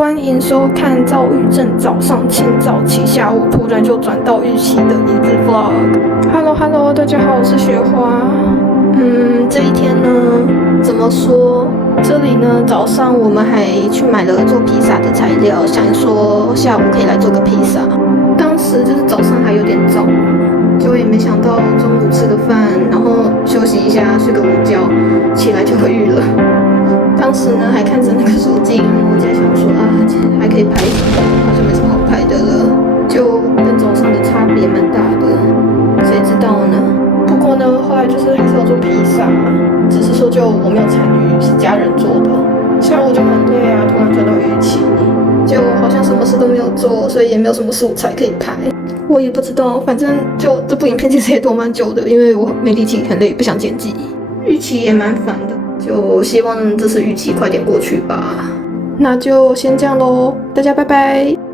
欢迎收看躁郁症早上清早起，下午突然就转到预期的一日 vlog。Hello， 大家好，我是雪花。这一天呢，怎么说？这里呢，早上我们还去买了做披萨的材料，想说下午可以来做个披萨。当时就是早上还有点早嘛，结果也没想到中午吃个饭，然后休息一下，睡个午觉，起来就会晕了。当时呢还看着那个手机，我在想说还可以拍什么，好像没什么好拍的了，就跟早上的差别蛮大的，谁知道呢？不过呢，后来就是还是要做披萨嘛，只是说就我没有参与，是家人做的。下午就很累啊，突然转到预期，就好像什么事都没有做，所以也没有什么素材可以拍。我也不知道，反正就这部影片其实也拖蛮久的，因为我没力气，很累，不想剪辑。预期也蛮烦的。就希望这次预期快点过去吧。那就先这样咯，大家拜拜。